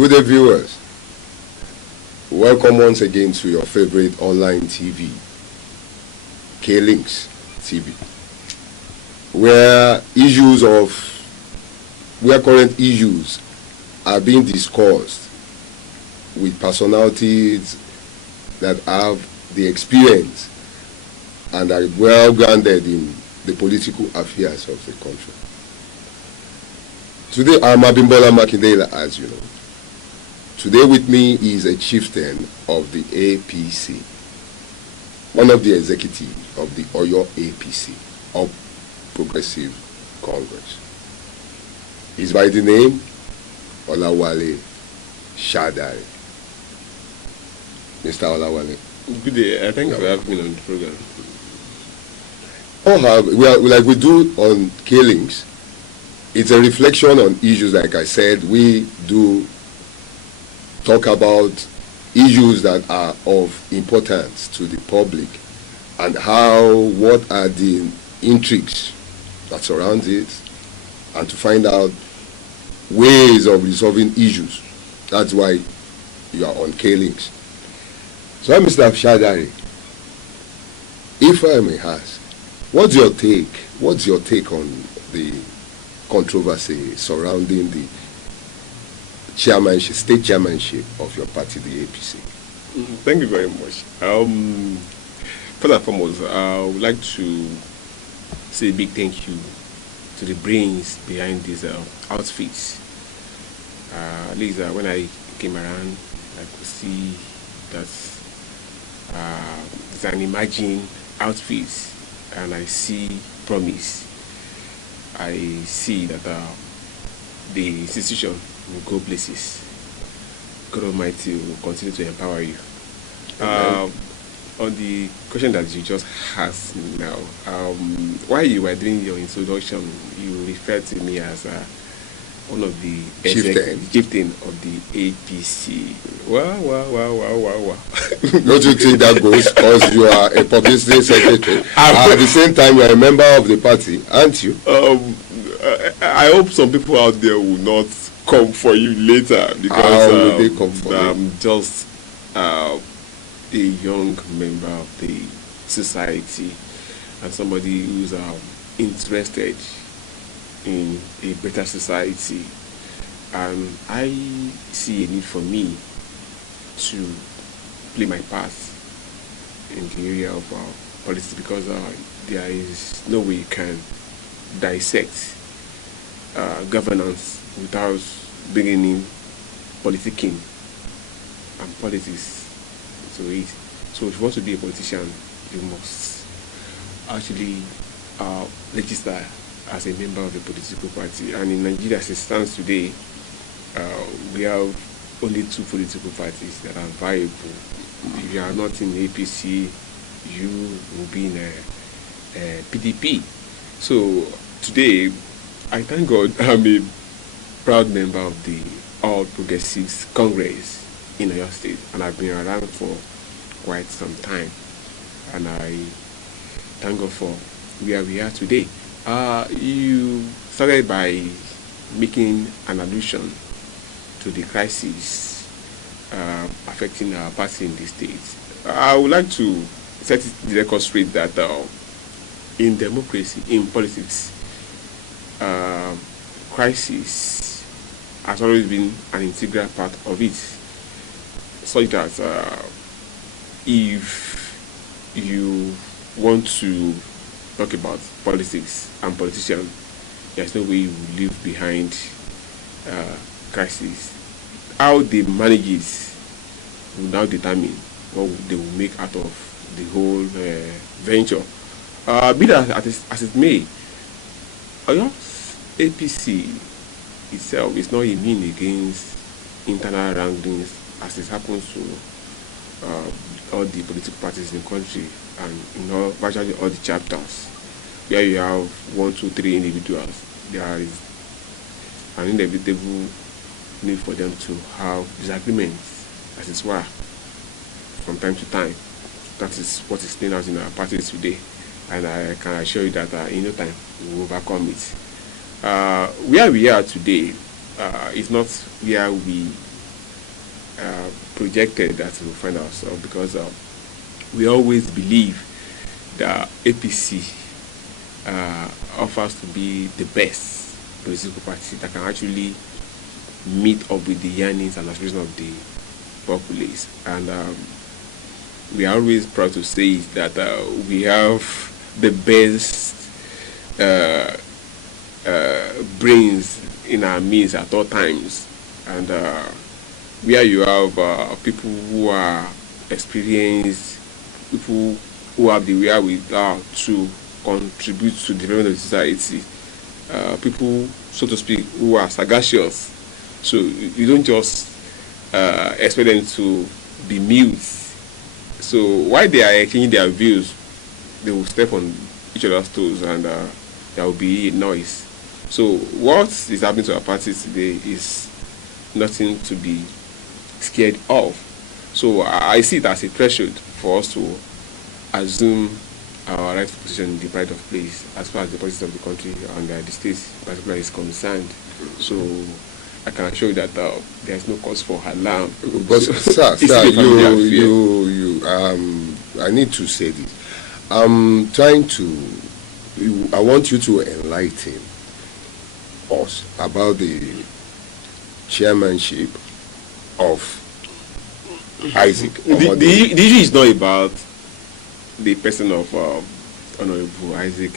Good day, viewers. Welcome once again to your favorite online TV, K-Links TV, where current issues are being discussed with personalities that have the experience and are well grounded in the political affairs of the country. Today, I'm Abimbola Makindela, as you know. Today with me is a chieftain of the APC, one of the executives of the Oyo APC, of Progressive Congress. He's by the name Olawale Shadari. Mr. Olawale. Good day. Thank you for having me on the program. Like we do on K-Links, it's a reflection on issues. Like I said, we do talk about issues that are of importance to the public and what are the intrigues that surround it, and to find out ways of resolving issues. That's why you are on K-Links. So, Mr. Shadari, if I may ask, what's your take on the controversy surrounding the state chairmanship of your party, the APC? Thank you very much. First and foremost, I would like to say a big thank you to the brains behind these outfits. At least when I came around, I could see that it's an imagined outfit, and I see promise. I see that the institution will go places. God Almighty will continue to empower you. On the question that you just asked now, while you were doing your introduction, you referred to me as one of the chieftain of the APC. Wow. Don't you think that goes? Because you are a publicity secretary. At the same time, you are a member of the party, aren't you? I hope some people out there will not come for you later, because they come for I'm just a young member of the society and somebody who's interested in a better society, and I see a need for me to play my part in the area of politics, because there is no way you can dissect governance without bringing in politicking and politics to it. So if you want to be a politician, you must actually register as a member of a political party. And in Nigeria, as it stands today, we have only two political parties that are viable. If you are not in APC, you will be in a PDP. So today, I thank God I'm a proud member of the All Progressives Congress in Oyo State, and I've been around for quite some time, and I thank God for where we are today. You started by making an allusion to the crisis affecting our party in the state. I would like to set the record straight that in democracy, in politics, crisis has always been an integral part of it, such that if you want to talk about politics and politicians, there's no way you will leave behind crisis. How they manage it will now determine what they will make out of the whole venture. Be that as it may, APC itself is not immune against internal wranglings, as it happens to all the political parties in the country, and virtually all the chapters, where you have 1, 2, 3 individuals. There is an inevitable need for them to have disagreements, as it were, from time to time. That is what is playing out in our parties today, and I can assure you that in no time we will overcome it. Where we are today is not where we projected that we'll find ourselves, because we always believe that APC offers to be the best political party that can actually meet up with the yearnings and aspirations of the populace. And we are always proud to say that we have the best brains in our midst at all times. And where you have people who are experienced, people who have the wherewithal to contribute to the development of society, people, so to speak, who are sagacious. So you don't just expect them to be mute. So while they are exchanging their views, they will step on each other's toes, and there will be noise. So what is happening to our party today is nothing to be scared of. So I see it as a threshold for us to assume our rightful position in the pride of place as far as the politics of the country and the state particularly is concerned. So I can assure you that there is no cause for alarm. But sir, I need to say this. I want you to enlighten us about the chairmanship of Isaac. The issue is not about the person of Honorable Isaac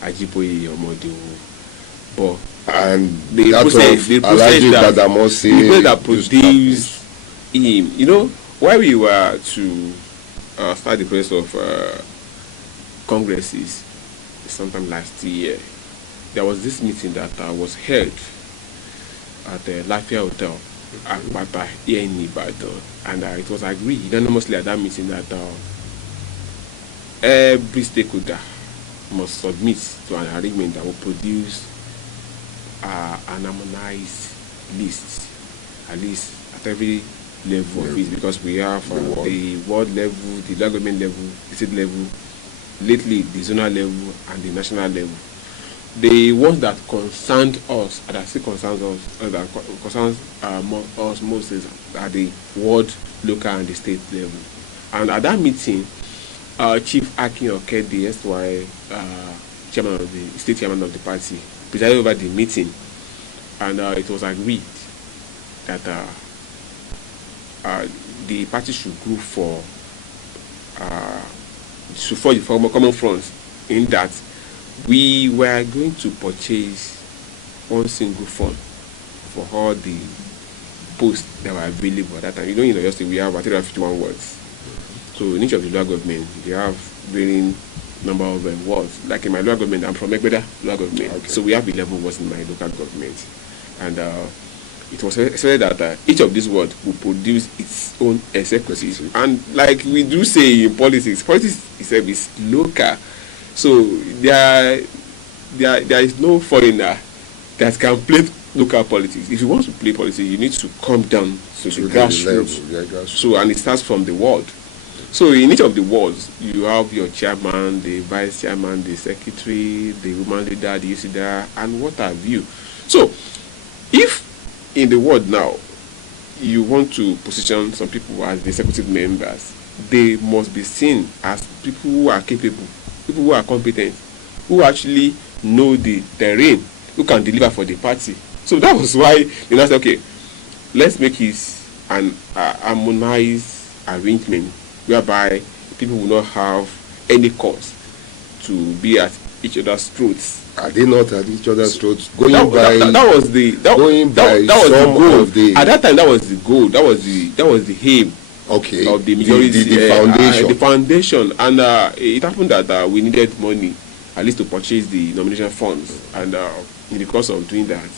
Ajiboye Omodewo, but and the process that produced him. You know, while we were to start the process of congresses sometime last year, there was this meeting that was held at the Lafia Hotel at here in Ibadan, and it was agreed unanimously at that meeting that every stakeholder must submit to an arrangement that will produce an harmonized list, at least at every level of it, because we have the world level, the local government level, the state level, lately the zonal level and the national level. The ones that concerned us, and that still concerns us, that concerns us most, is at the world, local and the state level. And at that meeting, Chief Akin Oke, the SY chairman of the state chairman of the party, presided over the meeting, and it was agreed that the party should go for the common front, in that we were going to purchase one single fund for all the posts that were available at that time. You know, in Oyo State we have 351 wards. So in each of the local government, they have varying number of wards. Like in my local government, I'm from Egbeda local government, okay. So we have 11 wards in my local government, and it was said that each of these wards will produce its own executive. And like we do say in politics itself is local. So there is no foreigner that can play local politics. If you want to play politics, you need to come down to the grassroots. So, and it starts from the ward. So in each of the wards, you have your chairman, the vice chairman, the secretary, the woman leader, the youth leader, and what have you. So if in the ward now you want to position some people as the executive members, they must be seen as people who are capable, people who are competent, who actually know the terrain, who can deliver for the party. So that was why they now said, okay, let's make it an harmonized arrangement whereby people will not have any cause to be at each other's throats. Are they not at each other's throats? That was the goal. At that time, that was the goal. That was the aim. Okay. Of the majority, the foundation. The foundation, and it happened that we needed money, at least to purchase the nomination funds, and in the course of doing that,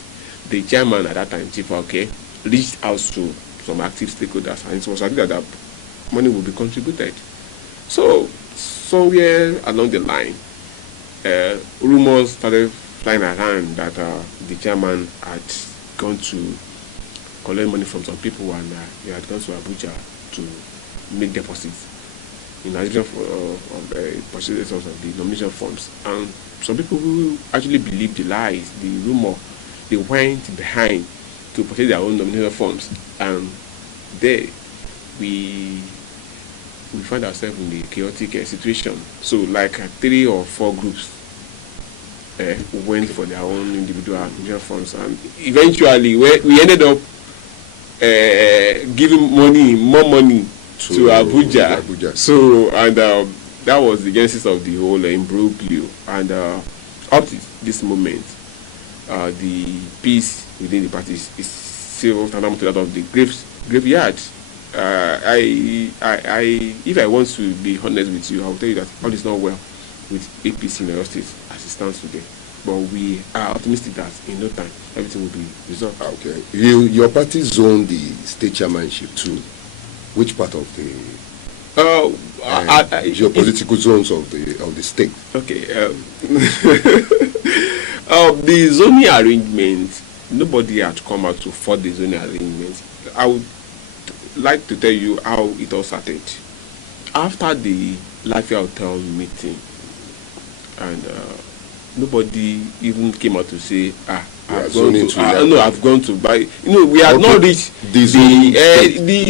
the chairman at that time, Chief Oke, reached out to some active stakeholders, and it was agreed that money will be contributed. So somewhere along the line, rumors started flying around that the chairman had gone to collect money from some people, and he had gone to Abuja to make deposits in addition of purchases of the nomination funds. And some people who actually believed the lies, the rumor, they went behind to purchase their own nomination funds, and there we find ourselves in a chaotic situation. So like 3 or 4 groups went for their own individual mutual funds, and eventually we ended up giving more money to Abuja. So and that was the genesis of the whole imbroglio. And up to this moment, the peace within the party is still tantamount to that of the graveyard. If I want to be honest with you, I will tell you that all is not well with APC in our state as it stands today. But we are optimistic that in no time everything will be resolved. Okay. Your party zoned the state chairmanship to which part of the geopolitical zones of the state? Okay. The zoning arrangement, nobody had come out to fund the zoning arrangement. I would like to tell you how it all started. After the Lafayette Hotel meeting, and nobody even came out to say, I've gone to buy. We had not reached the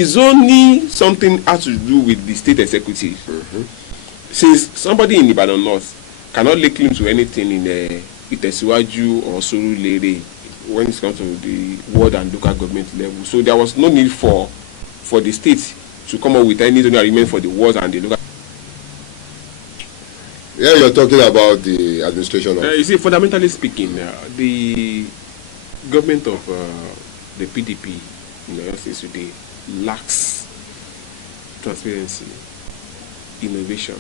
zoning. Something has to do with the state executive. Mm-hmm. Since somebody in Ibadan North cannot lay claim to anything in Itesiwaju or Surulere when it comes to the ward and local government level, so there was no need for the state to come up with any zoning agreement for the wards and the local. Yeah, you're talking about the administration of. You see, fundamentally speaking, the government of the PDP in the United States today lacks transparency, innovation.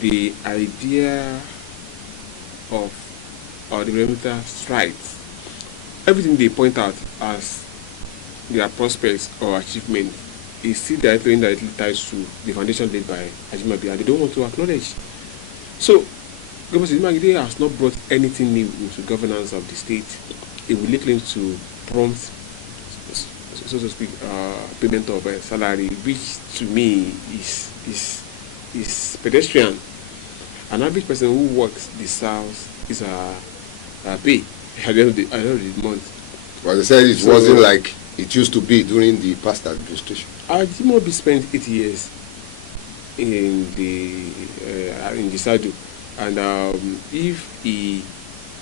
The idea of the perimeter strides. Everything they point out as their prospects or achievement is still directly tied to the foundation laid by Ajimabi, and they don't want to acknowledge. So, Governor Magide has not brought anything new into governance of the state. It will claim to prompt, so to speak, payment of a salary, which to me is pedestrian. An average person who works deserves is a pay at the end of the month. Well, they said it wasn't like it used to be during the past administration. Ajimobi spent 8 years in the SADU, and if he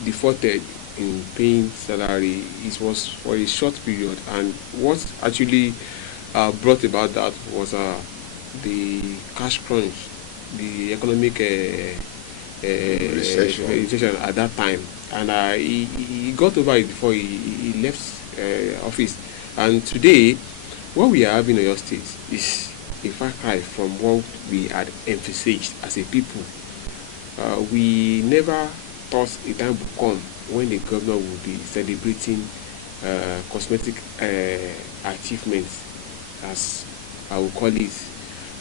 defaulted in paying salary, it was for a short period. And what actually brought about that was the cash crunch, the economic recession at that time, and he got over it before he left office. And today, what we are having in your state is a far cry from what we had emphasized as a people. We never thought a time would come when the governor would be celebrating cosmetic achievements, as I will call it.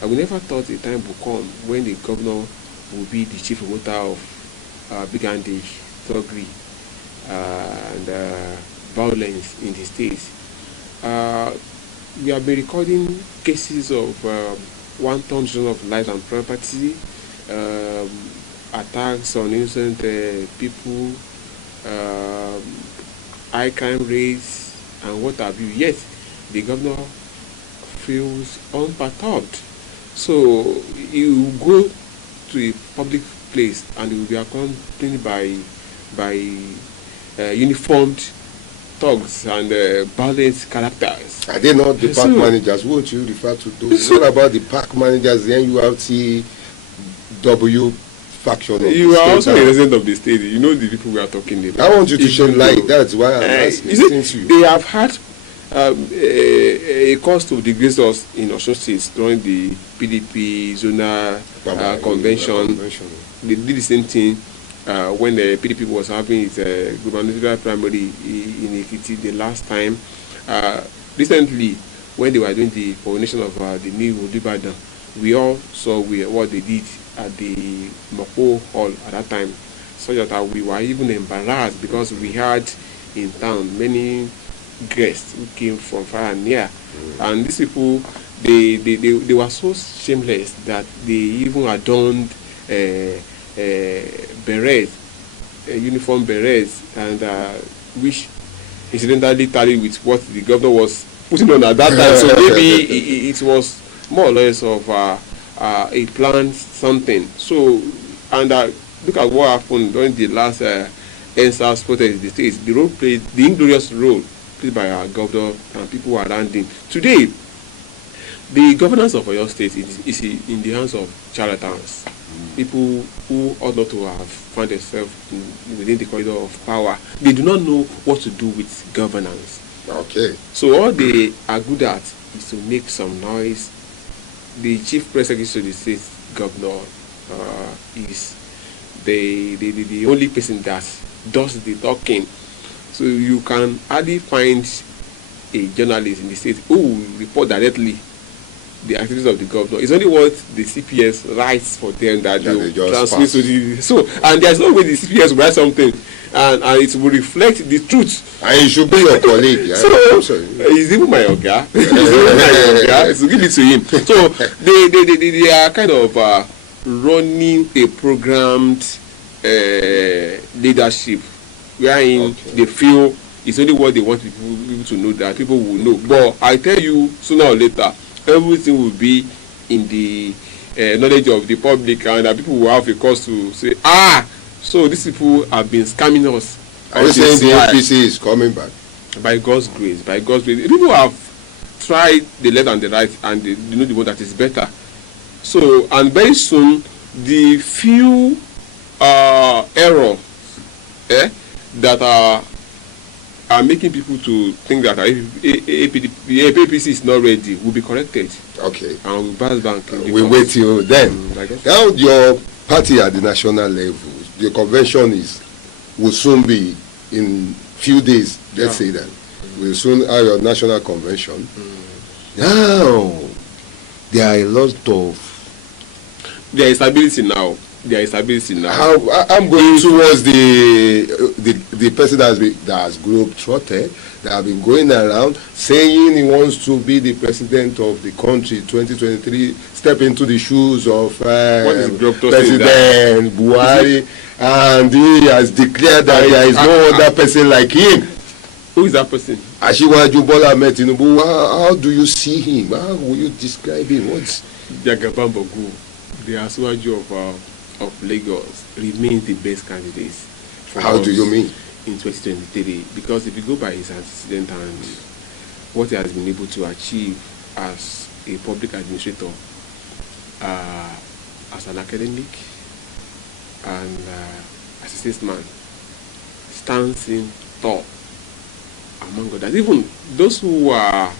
We never thought a time would come when the governor would be the chief promoter of brigandage, thuggery, and violence in the state. We have been recording cases of wanton destruction of life and property, attacks on innocent people, high crime rates, and what have you. Yet the governor feels unperturbed. So you go to a public place and you will be accompanied by uniformed thugs and violent characters. Are they not the park managers? Won't you refer to those? What about the park managers, the NURTW faction? You are also a resident of the state. You know the people we are talking about. I want you to shed light. That's why I'm asking. They have had a cause to disgrace us in Osun State during the PDP zonal convention. They did the same thing when the PDP was having its gubernatorial primary in Ekiti the last time. Recently, when they were doing the coronation of the new Ibadan, we all saw what they did at the Moko Hall at that time, so that we were even embarrassed because we had in town many guests who came from far and near, and these people they were so shameless that they even adorned berets, uniform berets, and which incidentally tallied with what the governor was putting on at that time. So maybe it was more or less of a planned something. So, and look at what happened during the last NSAS protest in the States. The inglorious role played by our governor and people around him. Today, the governance of Oyo State is in the hands of charlatans, people who ought not to have found themselves within the corridor of power. They do not know what to do with governance. Okay. So all they are good at is to make some noise. The chief press secretary of the state governor is the only person that does the talking. So you can hardly find a journalist in the state who will report directly the activities of the governor. It's only what the CPS writes for them that they will transmit to the. So, and there's no way the CPS will write something and it will reflect the truth. And it should be your colleague. Yeah? So he's even my oga. So give it to him. So they are kind of running a programmed leadership wherein they feel it's only what they want people to know, that people will know. But I tell you, sooner or later, everything will be in the knowledge of the public, and that people will have a cause to say, so these people have been scamming us. Are you saying the APC is coming back? By God's grace, people have tried the left and the right, and they know the one that is better. So, and very soon, the few errors that are making people to think that APC is not ready will be corrected. Okay. And we'll pass back. We wait till then. Now your party at the national level, the convention will soon be in few days. Let's say that we'll soon have your national convention. Now there are a lot of stability now. There is stability now. I'm going towards the person that has globe-trotted, that have been going around saying he wants to be the president of the country 2023, step into the shoes of President Buhari, and he has declared that there is no other person like him. Who is that person? Asiwaju Bola Ahmed Tinubu. How do you see him? How will you describe him? What's Jagaban, the Asiwaju of Lagos remains the best candidate. How do you mean? In 2023, because if you go by his antecedent and what he has been able to achieve as a public administrator, as an academic, and as a statesman, stands in tall among others. Even those who are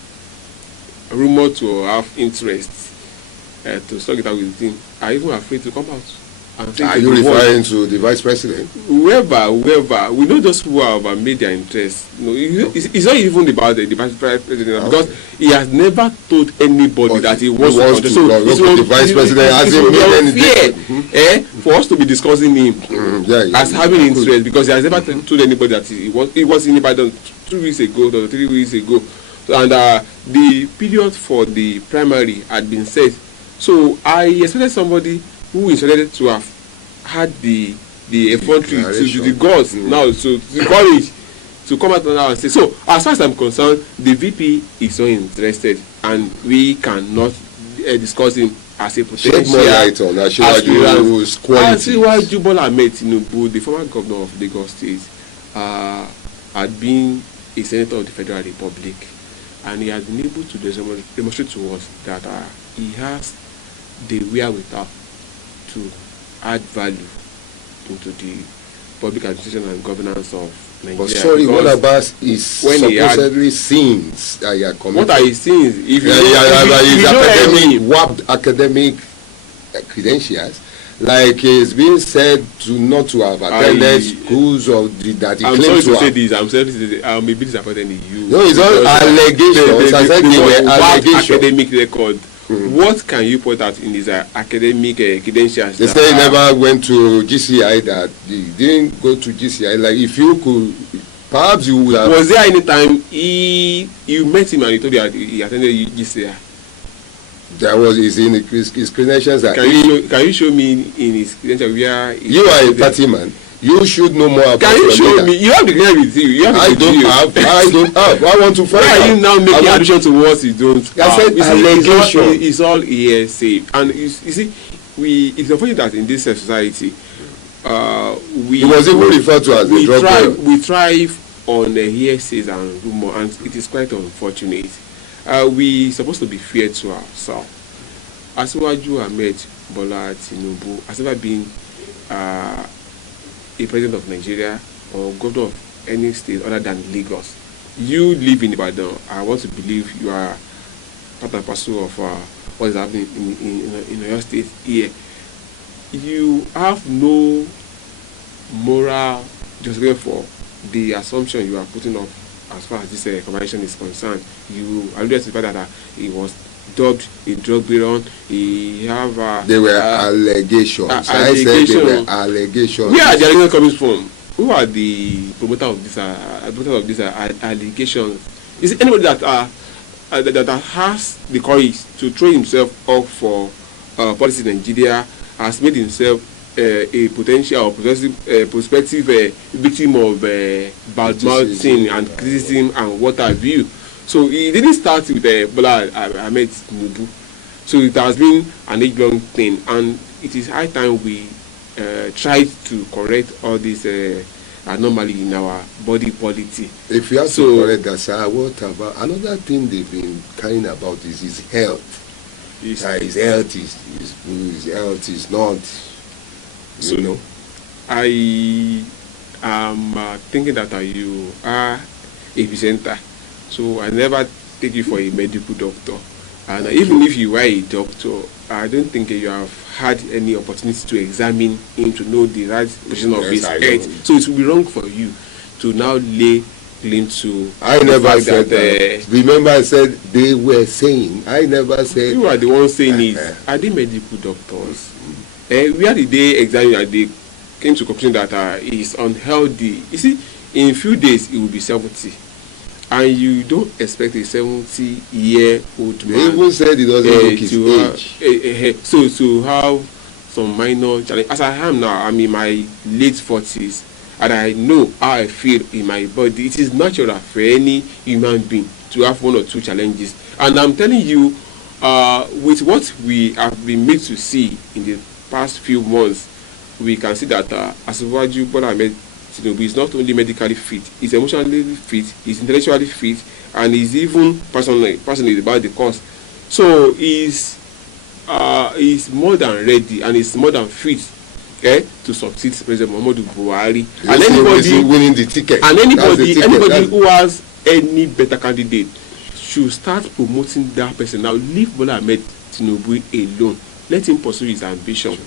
rumored to have interest to start it out with him are even afraid to come out. Are you referring to the vice president? Whoever, we know those who have made their interest. It's not even about the vice president, because he has never told anybody that he wants to. So the vice president hasn't made any for us to be discussing him as having interest, because he has never told anybody that he was in Ibadan 2 weeks ago or 3 weeks ago, and the period for the primary had been set. So I expected somebody who is ready to have had the effrontery to the gods now, so the courage to come out now and say. So as far as I'm concerned, the VP is not interested, and we cannot discuss him as a potential. Shed more light on Asiwaju's qualities. Asiwaju Bola Ahmed Tinubu, the former governor of Lagos State, had been a senator of the Federal Republic, and he has been able to demonstrate to us that he has the wherewithal to add value into the public administration and governance of Nigeria. But sorry, what about his supposedly sins that he had committed? What are his sins? If his warped academic credentials, like it's being said not to have attended schools that he claims to have. I'm sorry to say this. I'm a bit disappointed in you. No, it's all allegations. I said they were allegations. Academic record. What can you put out in his academic credentials? They say he never went to GCI, that he didn't go to GCI. Like, if you could, perhaps you would have. Was there any time you met him and he told you he attended GCI? There was, in his credentials. That can you show me in his credentials where you are a party man? You should know more about Can you your show leader. me? You have the guy with you. You have the I don't have. I don't have. I want to find Why out. are you now making allusion to what you don't? I said You see, allegation. It's all hearsay, and you see, it's unfortunate that in this society, we It was even referred to as a drug thrive. dealer. We thrive on the hearsays and rumor, and it is quite unfortunate. We supposed to be fair to ourselves. Asiwaju Ahmed Bola Tinubu has never been a president of Nigeria or governor of any state other than Lagos. You live in Ibadan. I want to believe you are part and parcel of what is happening in your state here. You have no moral justification for the assumption you are putting up as far as this conversation is concerned. You alluded to the fact that he was dubbed a drug baron. He have They were allegations. I said they were allegations. Where are the allegations coming from? Who are the promoters of this allegations? Is it anybody that has the courage to throw himself up for policy in Nigeria, has made himself a potential or prospective victim of bad mouthing and criticism and what have you? So it didn't start with Bola Ahmed Tinubu. So it has been an age-long thing, and it is high time we try to correct all this anomaly in our body polity. If you have to correct that, sir, what about another thing they've been caring about is his health. His health is not. So, you know. I am thinking that you are a presenter, so I never take you for a medical doctor. And even if you were a doctor, I don't think you have had any opportunity to examine him to know the right position of his head. So it will be wrong for you to now lay claim to. I never said that. Remember, I said they were saying. I never said. You are the one saying it. Are they medical doctors? Where did they examine and they came to conclusion that he is unhealthy? You see, in a few days he will be 70, and you don't expect a 70-year-old man. They even said he doesn't look his age. So to have some minor challenge. As I am now, I'm in my late 40s, and I know how I feel in my body. It is natural for any human being to have one or two challenges, and I'm telling you, with what we have been made to see in the past few months, we can see that Asiwaju Bola Ahmed Tinubu is not only medically fit, he's emotionally fit, he's intellectually fit, and he's even personally about the cause. So he's more than ready and he's more than fit to succeed President Muhammadu Buhari. And anybody winning the ticket. And anybody who has any better candidate should start promoting that person. Now leave Bola Ahmed Tinubu alone. Let him pursue his ambition.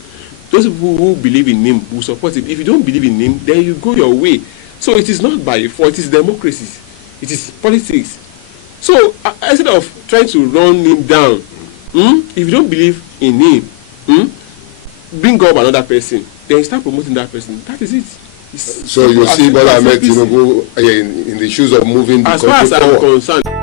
Those people who believe in him will support him. If you don't believe in him, then you go your way. So it is not by fault, it is democracy. It is politics. So instead of trying to run him down, if you don't believe in him, bring up another person, then start promoting that person. That is it. So you see Bola Ahmed Tinubu in the shoes of moving the country forward. As far as I'm concerned.